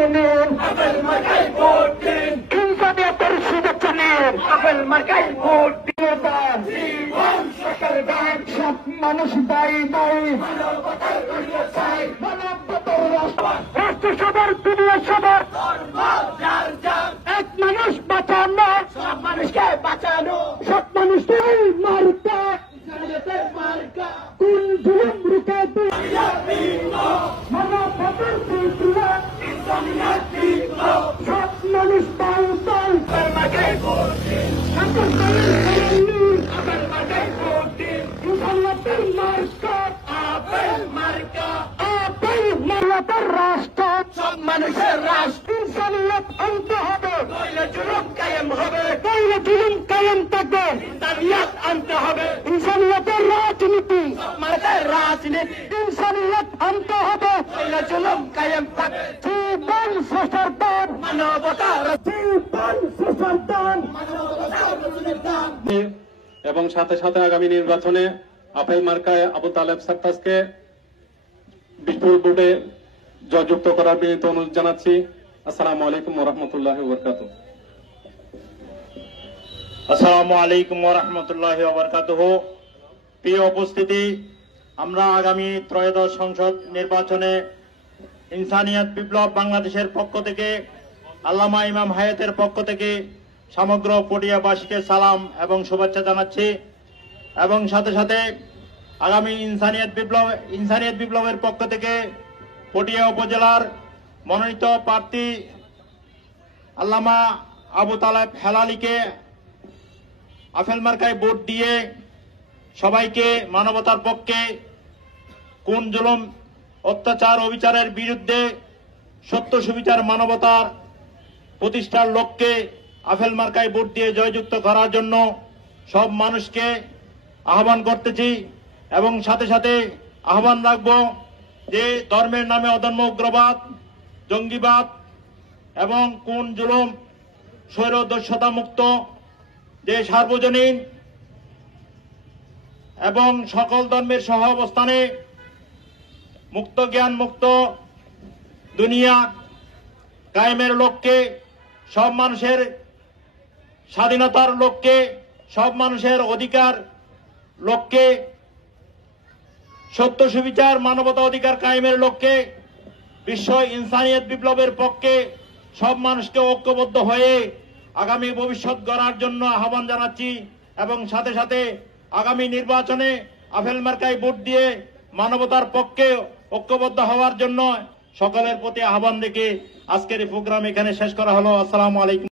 সামনে নিন, আপেল মার্কায় ভোট দিন, ইনসানিয়তের শুভেচ্ছা নিন, আপেল মার্কায় ভোট দিয়ে দেন, জীবন শেষের দান, সব মানুষ দায়ী দায়ী, মানবতার দুনিয়া চাই, মানবতার রাষ্ট্রসভার দুনিয়া সভার এক মানুষ বাঁচানো, সব মানুষকে বাঁচানো, সব মানুষকে মার্কা, কোন জুলুম রুখে দিন, মানবতার বিপ্লব, সব মানুষ পাল পাল, মার্কায় ভোট দিন, ইনসানিয়তের মার্কা, আপেল মার্কা, আপেল মানবতার রাষ্ট্র, সব মানুষের রাষ্ট্র, ইনসানিয়ত আনতে হবে, নইলে জুলুম কায়েম হবে, নইলে জুলুম কায়েম থাকবে, ইনসানিয়ত আনতে হবে, ইনসানিয়তের রাজনীতি, মার্কার রাজনীতি, ইনসানিয়ত আনতে হবে, নইলে জুলুম কায়েম থাকবে, জীবন শেষের দান, মানবতার জীবন শেষের দান, মানবতার দান। এবং সাথে সাথে আগামী নির্বাচনে আপেল মার্কায় আবু তালেব সাত্তারকে বিপুল ভোটে জয়যুক্ত করার বিনীত অনুরোধ জানাচ্ছি। আসসালামু আলাইকুম ওয়া রাহমাতুল্লাহি ওয়া বারাকাতুহু। আসসালামু আলাইকুম ওয়া রাহমাতুল্লাহি ওয়া বারাকাতুহু। প্রিয় উপস্থিতি, আমরা আগামী ত্রয়োদশ সংসদ নির্বাচনে ইনসানিয়ত বিপ্লব বাংলাদেশের পক্ষ থেকে, আল্লামা ইমাম হায়াতের পক্ষ থেকে সমগ্র পটিয়াবাসীকে সালাম এবং শুভেচ্ছা জানাচ্ছি। এবং সাথে সাথে আগামী ইনসানিয়ত বিপ্লবের পক্ষ থেকে পটিয়া উপজেলার মনোনীত প্রার্থী আল্লামা আবু তালেব হেলালিকে আপেল মার্কায় ভোট দিয়ে সবাইকে মানবতার পক্ষে, কোন জুলুম অত্যাচার অবিচারের বিরুদ্ধে সত্য সুবিচার মানবতার প্রতিষ্ঠার লক্ষ্যে আপেল মার্কায় ভোট দিয়ে জয়যুক্ত করার জন্য সব মানুষকে আহ্বান করতেছি। এবং সাথে সাথে আহ্বান রাখব যে ধর্মের নামে অধর্ম, উগ্রবাদ, জঙ্গিবাদ এবং কোন জুলুম স্বৈরদস্যতা মুক্ত যে সার্বজনীন এবং সকল ধর্মের সহ অবস্থানে মুক্ত জ্ঞান মুক্ত দুনিয়া কায়েমের লক্ষ্যে, সব মানুষের স্বাধীনতার লক্ষ্যে, সব মানুষের অধিকার লক্ষ্যে, সত্য সুবিচার মানবতা অধিকার কায়েমের লক্ষ্যে বিশ্ব ইনসানিয়ত বিপ্লবের পক্ষে সব মানুষকে ঐক্যবদ্ধ হয়ে আগামী ভবিষ্যৎ গড়ার জন্য আহ্বান জানাচ্ছি। এবং সাথে সাথে আগামী নির্বাচনে আপেল মার্কায় ভোট দিয়ে মানবতার পক্ষে ঐক্যবদ্ধ হওয়ার জন্য সকলের প্রতি আহ্বান রেখে আজকের এই প্রোগ্রাম এখানে শেষ করা হলো। আসসালামু আলাইকুম।